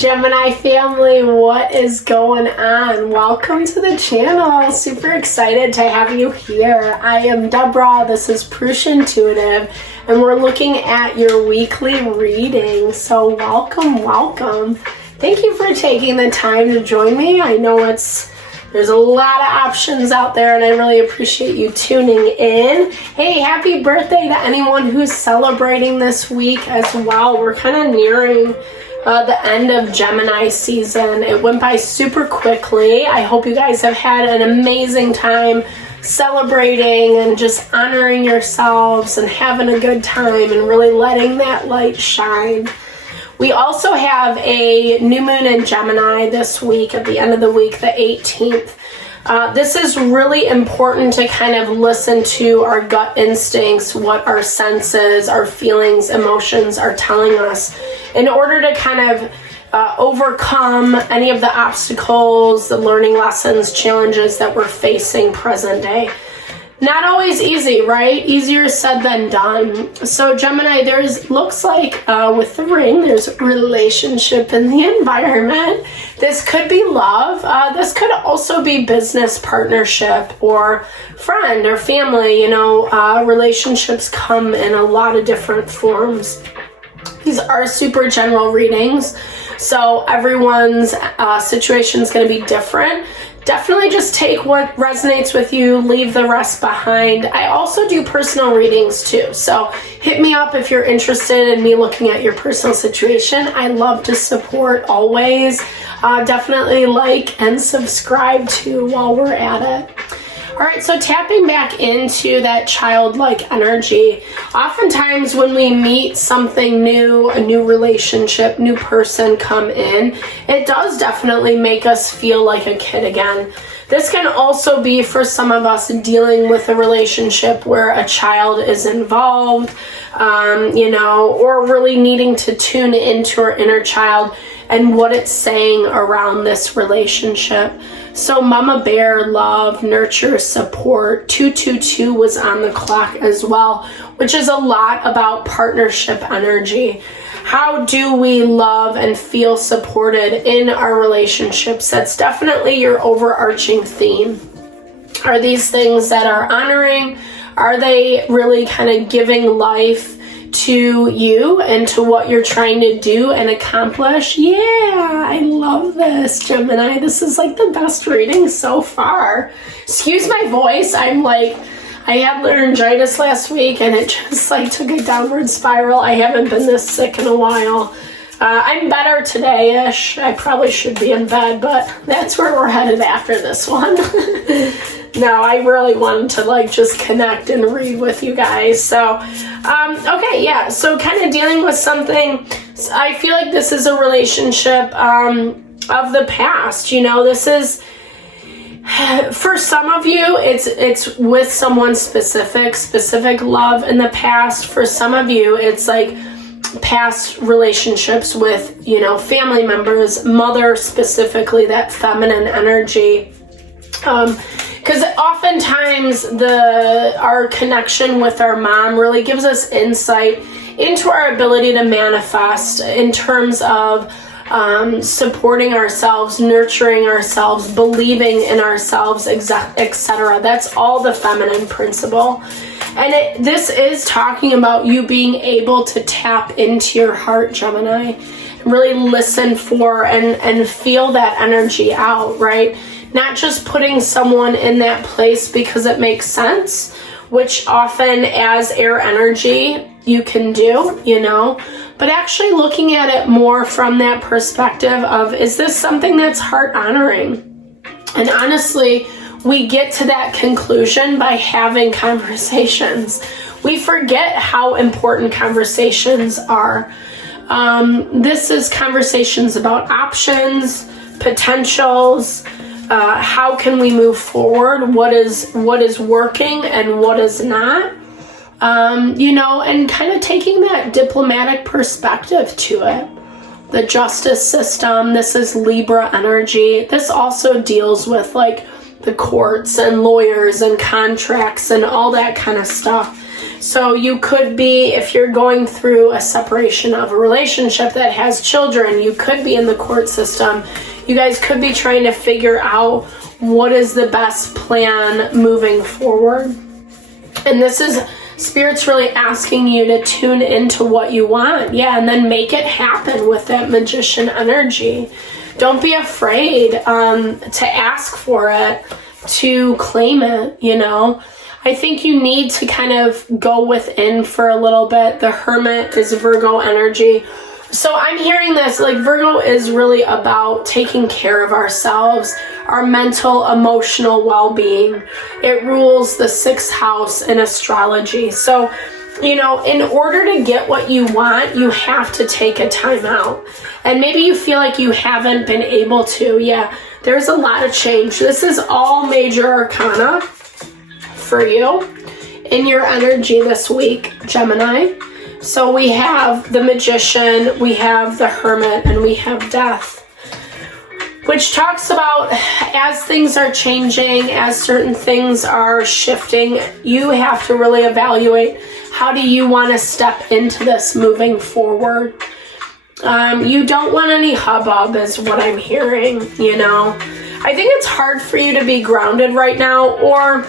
Gemini family, what is going on? Welcome to the channel. Super excited to have you here. I am Deborah, this is Purusha Intuitive, and we're looking at your weekly reading. So welcome. Thank you for taking the time to join me. I know there's a lot of options out there, and I really appreciate you tuning in. Hey, happy birthday to anyone who's celebrating this week as well. We're kind of nearing the end of Gemini season. It went by super quickly. I hope you guys have had an amazing time celebrating and just honoring yourselves and having a good time and really letting that light shine. We also have a new moon in Gemini this week, at the end of the week, the 18th. This is really important to kind of listen to our gut instincts, what our senses, our feelings, emotions are telling us in order to kind of overcome any of the obstacles, the learning lessons, challenges that we're facing present day. Not always easy, right? Easier said than done. So Gemini, looks like with the ring, there's relationship in the environment. This could be love. This could also be business partnership or friend or family. Relationships come in a lot of different forms. These are super general readings, so everyone's situation is going to be different. Definitely just take what resonates with you, leave the rest behind. I also do personal readings too, so hit me up if you're interested in me looking at your personal situation. I love to support always. Definitely like and subscribe too while we're at it. All right, so tapping back into that childlike energy. Oftentimes when we meet something new, a new relationship, new person come in, it does definitely make us feel like a kid again. This can also be for some of us dealing with a relationship where a child is involved, or really needing to tune into our inner child and what it's saying around this relationship. So Mama Bear, love, nurture, support, 222 was on the clock as well, which is a lot about partnership energy. How do we love and feel supported in our relationships? That's definitely your overarching theme. Are these things that are honoring? Are they really kind of giving life to you and to what you're trying to do and accomplish? Yeah, I love this, Gemini. This is like the best reading so far. Excuse my voice. I had laryngitis last week and it just took a downward spiral. I haven't been this sick in a while. I'm better today-ish. I probably should be in bed, but that's where we're headed after this one. No, I really wanted to just connect and read with you guys. So, okay, yeah. So kind of dealing with something. I feel like this is a relationship of the past. This is, for some of you, it's with someone specific love in the past. For some of you, it's past relationships with, family members, mother specifically, that feminine energy. Because oftentimes our connection with our mom really gives us insight into our ability to manifest in terms of supporting ourselves, nurturing ourselves, believing in ourselves, etc. That's all the feminine principle. And this is talking about you being able to tap into your heart, Gemini, and really listen for and feel that energy out, right? Not just putting someone in that place because it makes sense, which often as air energy you can do, but actually looking at it more from that perspective of, is this something that's heart honoring? And honestly, we get to that conclusion by having conversations. We forget how important conversations are. This is conversations about options, potentials, how can we move forward? What is working and what is not? And kind of taking that diplomatic perspective to it. The justice system, this is Libra energy. This also deals with the courts and lawyers and contracts and all that kind of stuff. So you could be, if you're going through a separation of a relationship that has children, you could be in the court system. You guys could be trying to figure out what is the best plan moving forward. And this is Spirit's really asking you to tune into what you want. Yeah, and then make it happen with that Magician energy. Don't be afraid to ask for it, to claim it, you know. I think you need to kind of go within for a little bit. The Hermit is Virgo energy. So I'm hearing this, like Virgo is really about taking care of ourselves, our mental, emotional well-being. It rules the 6th house in astrology. So, you know, in order to get what you want, you have to take a time out. And maybe you feel like you haven't been able to. Yeah, there's a lot of change. This is all major arcana for you in your energy this week, Gemini. So we have the Magician, we have the Hermit, and we have Death, which talks about as things are changing, as certain things are shifting, you have to really evaluate how do you want to step into this moving forward. You don't want any hubbub is what I'm hearing, you know. I think it's hard for you to be grounded right now, or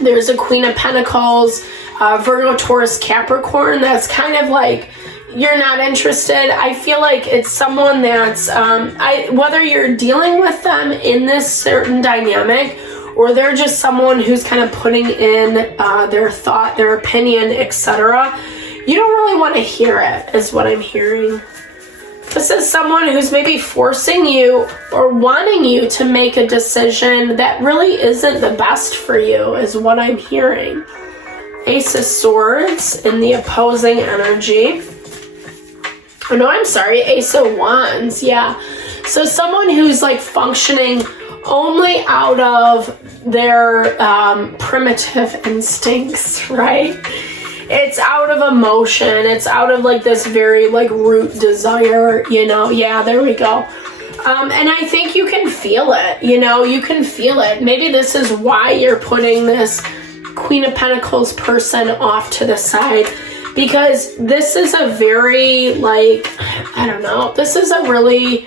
there's a Queen of Pentacles, Virgo, Taurus, Capricorn, that's kind of like you're not interested. I feel like it's someone that's, whether you're dealing with them in this certain dynamic, or they're just someone who's kind of putting in their thought, their opinion, etc. You don't really want to hear it, is what I'm hearing. This is someone who's maybe forcing you or wanting you to make a decision that really isn't the best for you, is what I'm hearing. Ace of Swords in the opposing energy. Oh no, I'm sorry, Ace of Wands, yeah. So someone who's like functioning only out of their primitive instincts, right? It's out of emotion. It's out of like this very like root desire, you know? Yeah, there we go. And I think you can feel it, you know? You can feel it. Maybe this is why you're putting this Queen of Pentacles person off to the side, because this is a very like, I don't know, this is a really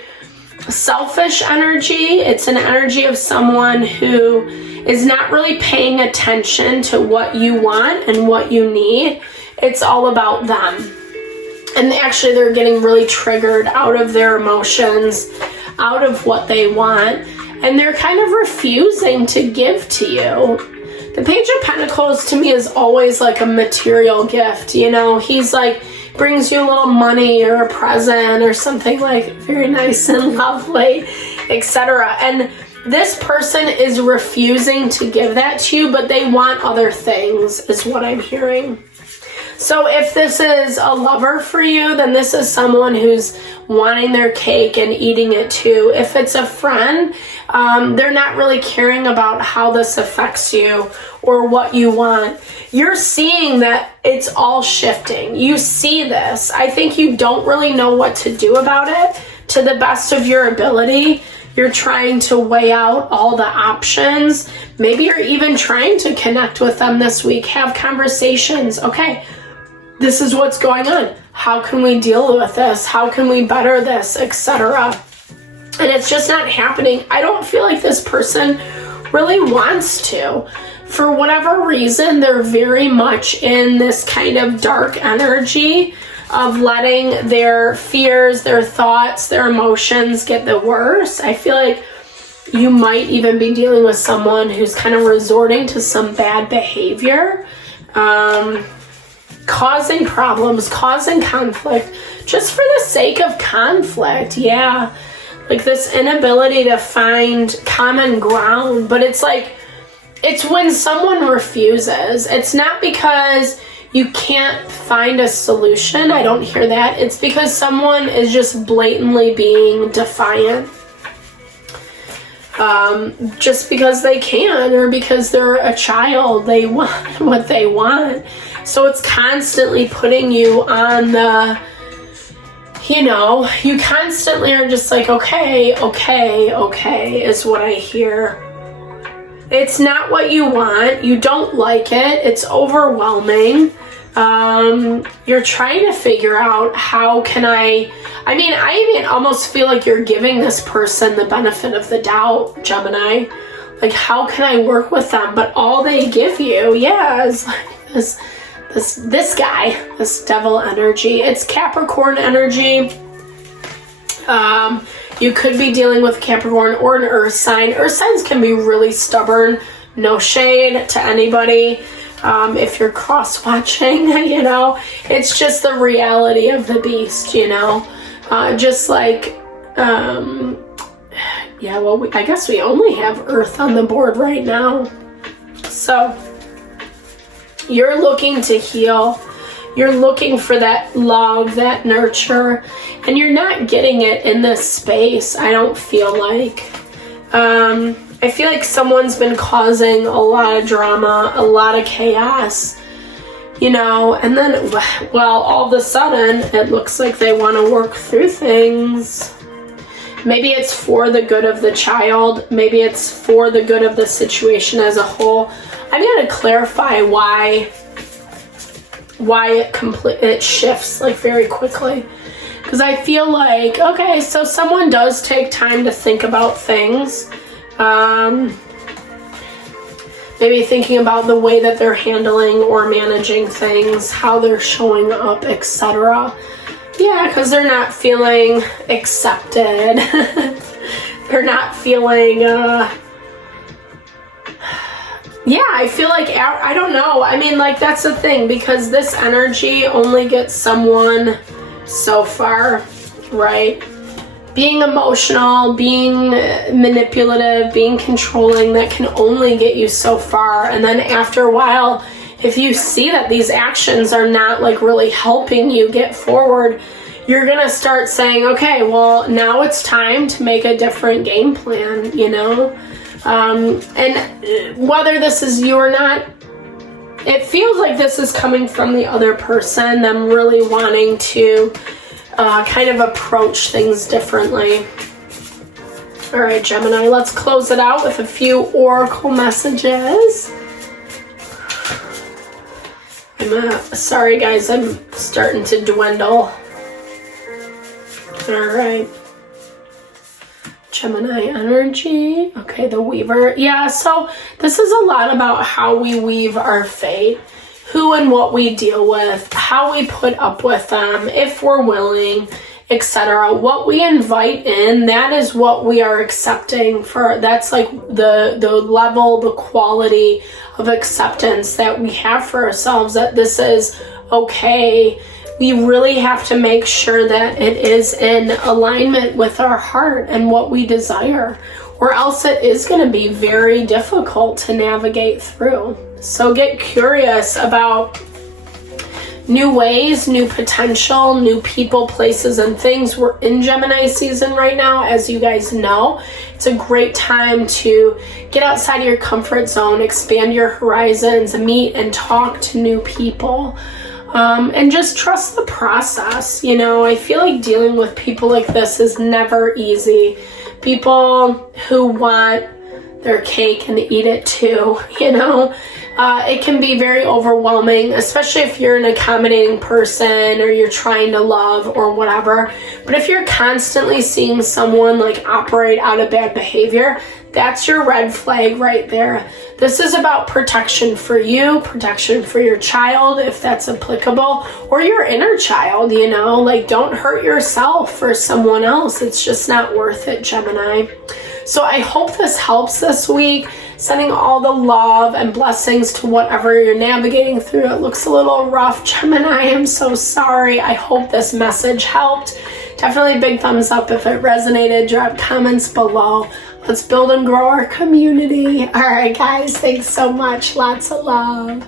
selfish energy. It's an energy of someone who is not really paying attention to what you want and what you need. It's all about them. And actually they're getting really triggered out of their emotions, out of what they want, and they're kind of refusing to give to you. The Page of Pentacles to me is always like a material gift, you know. He's like, brings you a little money or a present or something like very nice and lovely, etc. And this person is refusing to give that to you, but they want other things, is what I'm hearing. So if this is a lover for you, then this is someone who's wanting their cake and eating it too. If it's a friend, they're not really caring about how this affects you or what you want. You're seeing that it's all shifting. You see this. I think you don't really know what to do about it to the best of your ability. You're trying to weigh out all the options. Maybe you're even trying to connect with them this week. Have conversations. Okay, this is what's going on. How can we deal with this? How can we better this, etc. And it's just not happening. I don't feel like this person really wants to. For whatever reason, they're very much in this kind of dark energy of letting their fears, their thoughts, their emotions get the worst. I feel like you might even be dealing with someone who's kind of resorting to some bad behavior, causing problems, causing conflict, just for the sake of conflict. Yeah, like this inability to find common ground. But it's like, it's when someone refuses. It's not because you can't find a solution. I don't hear that. It's because someone is just blatantly being defiant. Just because they can, or because they're a child, they want what they want. So it's constantly putting you on the, you know, you constantly are just like, okay, is what I hear. It's not what you want. You don't like it. It's overwhelming. You're trying to figure out how can I even almost feel like you're giving this person the benefit of the doubt, Gemini. Like, how can I work with them? But all they give you, is like this guy, this devil energy. It's Capricorn energy. You could be dealing with Capricorn or an earth sign. Earth signs can be really stubborn. No shade to anybody. If you're cross-watching, it's just the reality of the beast, just like, I guess we only have Earth on the board right now. So you're looking to heal. You're looking for that love, that nurture, and you're not getting it in this space, I don't feel like. I feel like someone's been causing a lot of drama, a lot of chaos, and then, all of a sudden, it looks like they want to work through things. Maybe it's for the good of the child. Maybe it's for the good of the situation as a whole. I'm going to clarify why it shifts like very quickly. Because I feel like, okay, so someone does take time to think about things. Maybe thinking about the way that they're handling or managing things, how they're showing up, etc. Yeah, because they're not feeling accepted. They're not feeling, I feel like, I don't know. That's the thing, because this energy only gets someone so far, right? Being emotional, being manipulative, being controlling, that can only get you so far. And then after a while, if you see that these actions are not really helping you get forward, you're going to start saying, okay, well, now it's time to make a different game plan, and whether this is you or not, it feels like this is coming from the other person, them really wanting to kind of approach things differently. All right, Gemini, let's close it out with a few oracle messages. Sorry guys, I'm starting to dwindle. All right. Gemini energy. Okay, the weaver. Yeah, so this is a lot about how we weave our fate, who and what we deal with, how we put up with them, if we're willing, etc. What we invite in, that is what we are accepting for. That's like the level, the quality of acceptance that we have for ourselves, that this is okay. We really have to make sure that it is in alignment with our heart and what we desire, or else it is going to be very difficult to navigate through. So get curious about new ways, new potential, new people, places, and things. We're in Gemini season right now, as you guys know. It's a great time to get outside of your comfort zone, expand your horizons, meet and talk to new people. And just trust the process. I feel like dealing with people like this is never easy. People who want their cake and eat it too, it can be very overwhelming, especially if you're an accommodating person or you're trying to love or whatever. But if you're constantly seeing someone operate out of bad behavior, that's your red flag right there. This is about protection for you, protection for your child, if that's applicable, or your inner child, don't hurt yourself for someone else. It's just not worth it, Gemini. So I hope this helps this week. Sending all the love and blessings to whatever you're navigating through. It looks a little rough, Gemini. I'm so sorry. I hope this message helped. Definitely big thumbs up if it resonated. Drop comments below. Let's build and grow our community. All right, guys. Thanks so much. Lots of love.